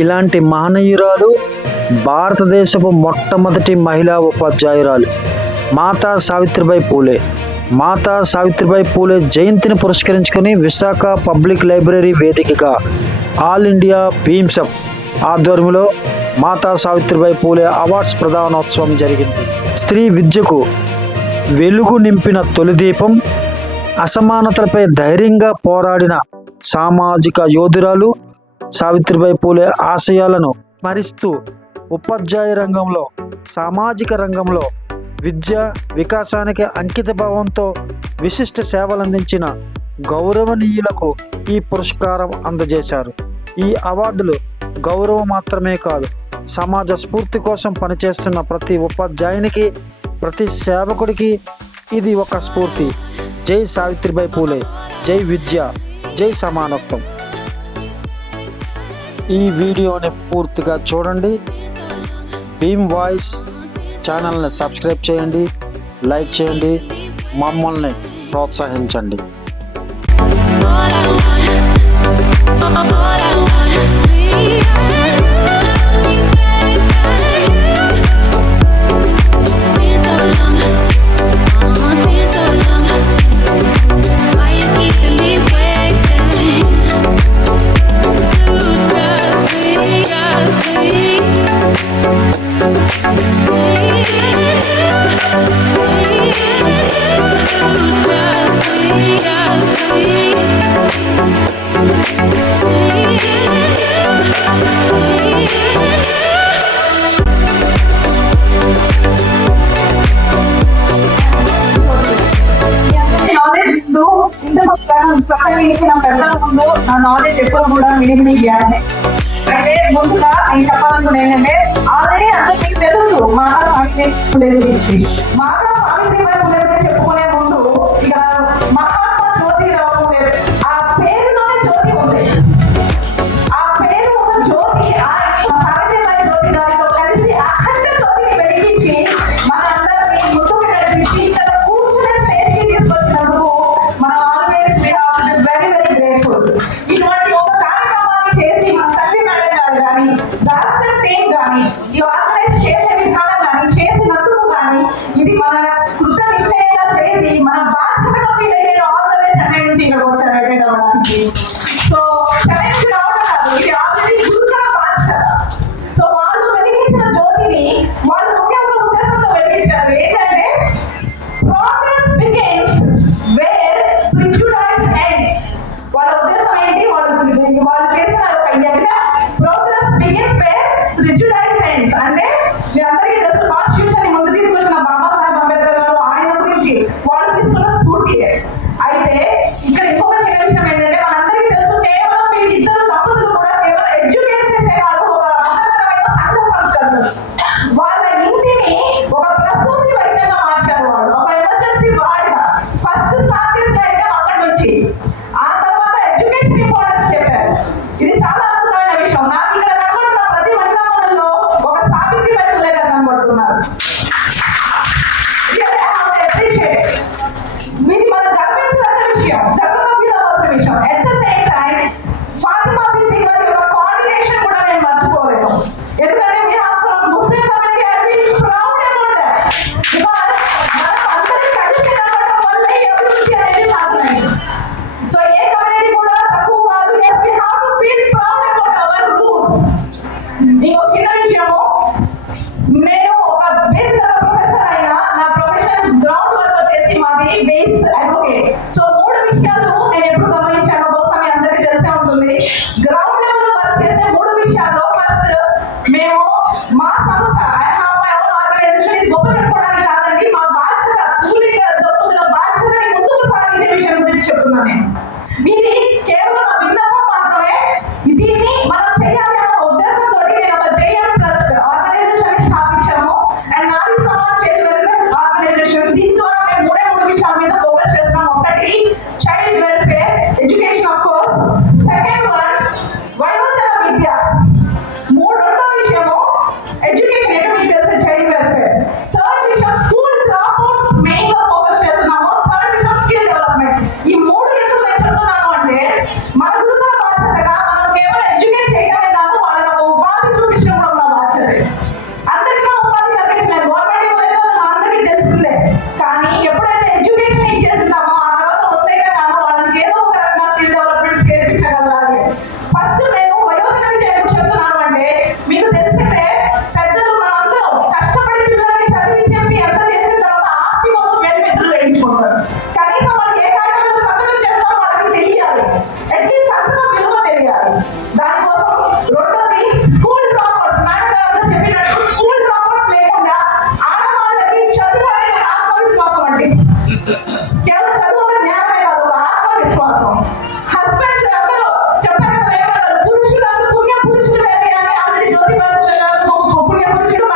ఇలాంటి మహనీయురాలు భారతదేశపు మొట్టమొదటి మహిళా ఉపాధ్యాయురాలు మాతా సావిత్రిబాయి పూలే. మాతా సావిత్రిబాయి పూలే జయంతిని పురస్కరించుకొని విశాఖ పబ్లిక్ లైబ్రరీ వేదికగా ఆల్ ఇండియా భీమ్సప్ ఆధ్వర్యంలో మాతా సావిత్రిబాయి పూలే అవార్డ్స్ ప్రదానోత్సవం జరిగింది. స్త్రీ విద్యకు వెలుగు నింపిన తొలి దీపం అసమానతలపై ధైర్యంగా పోరాడిన సామాజిక యోధురాలు సావిత్రిబాయి పూలే ఆశయాలను స్మరిస్తూ ఉపాధ్యాయ రంగంలో సామాజిక రంగంలో విద్య వికాసానికి అంకిత భావంతో విశిష్ట సేవలు అందించిన గౌరవనీయులకు ఈ పురస్కారం అందజేశారు. ఈ అవార్డులు గౌరవం మాత్రమే కాదు సమాజ స్ఫూర్తి కోసం పనిచేస్తున్న ప్రతి ఉపాధ్యాయునికి ప్రతి సేవకుడికి ఇది ఒక స్ఫూర్తి. జై సావిత్రిబాయి పూలే జై విద్య జై సమానత్వం. ఈ వీడియోని పూర్తిగా చూడండి. భీమ్ వాయిస్ ఛానల్ని సబ్స్క్రైబ్ చేయండి లైక్ చేయండి మమ్మల్ని ప్రోత్సహించండి. ముందు ఇంత ప్రకటించిన పెద్దల ముందు నా నాలెడ్జ్ ఎప్పుడు కూడా మినిమిని జ్ఞానే అంటే ముందుగా నేను చెప్పాలనుకున్నా ఆల్రెడీ అందరికి తెలుసు మాతా సావిత్రి మాతా you. chegar no ponto, porque a partir do